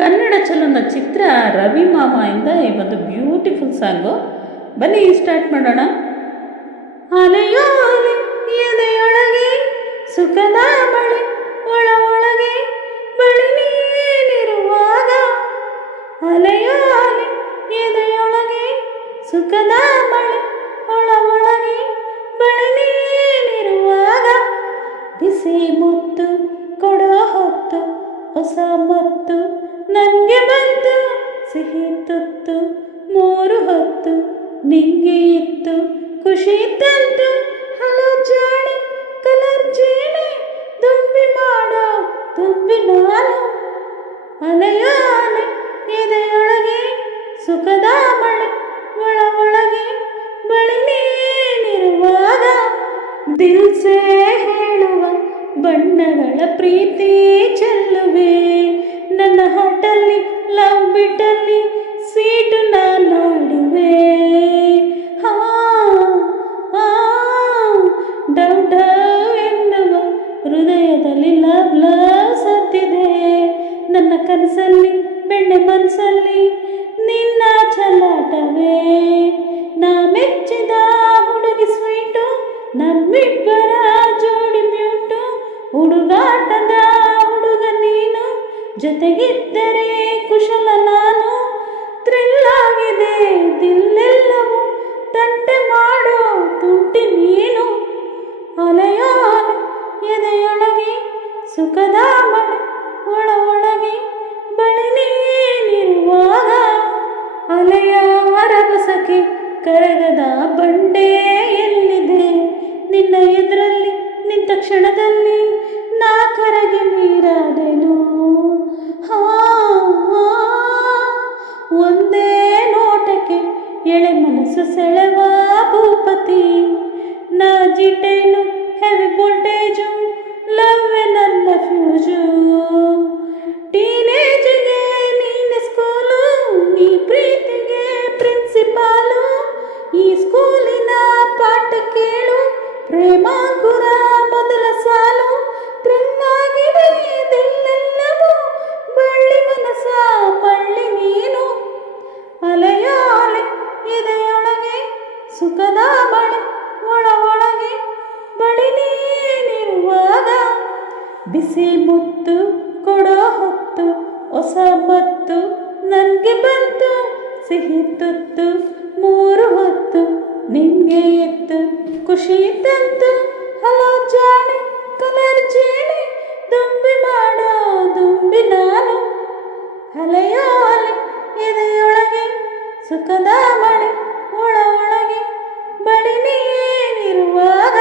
ಕನ್ನಡ ಚಲನಚಿತ್ರ ರವಿ ಮಾಮ ಇಂದ ಈ ಒಂದು ಬ್ಯೂಟಿಫುಲ್ ಸಾಂಗು. ಬನ್ನಿ ಸ್ಟಾರ್ಟ್ ಮಾಡೋಣ. ಅಲೆಯೋ ಅಲೆ ಎದೆಯೊಳಗೆ ಸುಖದ ಮಳೆ ಒಳ ಒಳಗೆ ಬಳಿ ನೀನಿರುವಾಗ, ಅಲೆಯೋ ಅಲೆ ಎದೆಯೊಳಗೆ ಸುಖದ ಮಳೆ ಒಳ ಒಳಗೆ ಬಳಿ ನೀನಿರುವಾಗ, ಬಿಸಿ ಮುತ್ತು ಕೊಡೋ ಹೊತ್ತು ಹೊಸ ಮತ್ತು ನನಗೆ ಬಂತು ಸಿಹಿ ತುತ್ತು, ಮೂರು ಹೊತ್ತು ನಿಂಗೆ ಇತ್ತು ಖುಷಿ ತಂತು. ಹಲೋ ಜಾಣೆ ಕಲರ್ ಜೇನೆ ದುಂಬಿ ಮಾಡೋ ತುಂಬಿ ನಾನು, ಅಲೆಯೋ ಅಲೆ ಎದೆಯೊಳಗೆ ಸುಖದ ಮಳೆ ಒಳ ಒಳಗೆ ಬಳಿ ನೀನಿರುವಾಗ, ದಿಲ್ಸೆ ಹೇಳುವ ಬಣ್ಣಗಳ ಪ್ರೀತಿ ಚೆಲ್ಲುವೆ ನನ್ನ ಹಾಟಲ್ಲಿ, ಲವ್ ಬಿಟ್ಟಲ್ಲಿ ಸೀಟು ನಾಡುವೆ. ಡವ್ ಡವ್ ಎನ್ನುವ ಹೃದಯದಲ್ಲಿ ಲವ್ ಲವ್ ಸತ್ತಿದೆ. ನನ್ನ ಕನಸಲ್ಲಿ ಬೆಣ್ಣೆ ಮನಸ್ಸಲ್ಲಿ ನಿನ್ನ ಚಲಾಟವೇ. ನಾ ಮೆಚ್ಚಿದ ಹುಡುಗಿ ಸ್ವೀಟು, ನಮ್ಮಿಬ್ಬರ ಜೋಡಿ ಮ್ಯೂಟು, ಹುಡುಗಾಟದ ಹುಡುಗ ನೀನು, ಜೊತೆಗಿದ್ದರೆ ಕುಶಲ ನಾನು. ಥ್ರಿಲ್ ಆಗಿದೆ ದಿಲ್ಲೆಲ್ಲವೂ, ತಂಟೆ ಮಾಡೋ ತುಂಟಿ ನೀನು, ಅಲೆಯೋ ಅಲೆ ಎದೆಯೊಳಗೆ ಸುಖದ ಮಳೆ ಒಳ ಒಳಗೆ ಬಳಿ ನೀನಿರುವಾಗ, ಅಲೆಯ ರಭಸಕ್ಕೆ ಕರಗದ ಬಂಡೆ ಎಲ್ಲಿದೆ, ನಿನ್ನ ಎದುರಲ್ಲಿ ನಿಂತ ಕ್ಷಣದಲ್ಲಿ ನಾ ಕರಗಿ ನೀರಾದೆನು. ಒಂದೇ ನೋಟಕ್ಕೆ ಎಳೆ ಮನಸ್ಸು ಸೆಳೆವ ಭೂಪತಿ, ನಾ ಜಿಟೇನು ಹೆವಿ ವೋಲ್ಟೇಜು, ಲವ್ವೇ ನನ್ನ ಫ್ಯೂಜು. ಟೀನೇಜಿಗೆ ನೀನೆ ಸ್ಕೂಲು, ನೀ ಪ್ರೀತಿಗೆ ಪ್ರಿನ್ಸಿಪಾಲು, ಈ ಸ್ಕೂಲಿನ ಪಾಠ ಕೇಳು, ಪ್ರೇಮಾಂಕುರ ಮೊದಲ ಸಾಲು. ಥ್ರಿಲ್ಲಾಗಿದೆ ದಿಲ್ಲೆಲ್ಲವೂ, ಬಳ್ಳಿ ಮನಸ ಬಳ್ಳಿ ನೀನು, ಅಲೆಯೋ ಅಲೆ ಎದೆಯೊಳಗೆ ಸುಖದ ಮಳೆ ಒಳ ಒಳಗೆ ಬಳಿ ನೀನಿರುವಾಗ, ಬಿಸಿ ಮುತ್ತು ಕೊಡೋ ಹೊತ್ತು ಹೊಸ ಮತ್ತು ನನಗೆ ಬಂತು ಸಿಹಿ ತುತ್ತು, ಮೂರು ಹೊತ್ತು ನಿಂಗೆ ಇತ್ತು ಖುಷಿ ತಂತು. ಹಲೋ ಜಾಣೆ ಕಲರ್ ಜೇನೆ ದುಂಬಿ ಮಾಡೋ ದುಂಬಿ ನಾನು, ಅಲೆಯೋ ಅಲೆ ಎದೆಯೊಳಗೆ ಸುಖದ ಮಳೆ ಒಳ ಒಳಗೆ ಬಳಿ ನೀನಿರುವಾಗ.